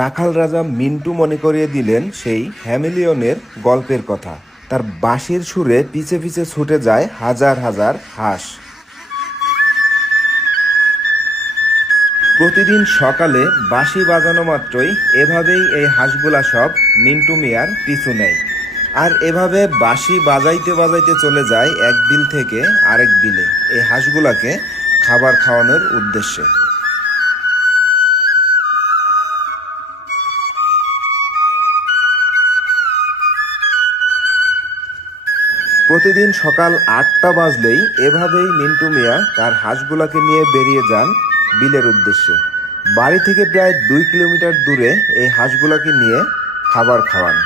রাখাল রাজা মিন্টু মনে করিয়ে দিলেন সেই হ্যামিলিয়নের গল্পের কথা। তার বাঁশির সুরে পিছে পিছে ছুটে যায় হাজার হাজার হাঁস। প্রতিদিন সকালে বাঁশি বাজানো মাত্রই এভাবেই এই হাঁসগুলা সব মিন্টু মিয়ার পিছু নেয়। আর এভাবে বাঁশি বাজাইতে বাজাইতে চলে যায় এক বিল থেকে আরেক বিলে এই হাঁসগুলাকে খাবার খাওয়ানোর উদ্দেশ্যে। প্রতিদিন সকাল ৮টা বাজলেই এভাবেই মিন্টু মিয়া তার হাঁসগুলাকে নিয়ে বেরিয়ে যান বিলের উদ্দেশ্যে। বাড়ি থেকে প্রায় ২ কিলোমিটার দূরে এই হাঁসগুলাকে নিয়ে খাবার খাওয়ান।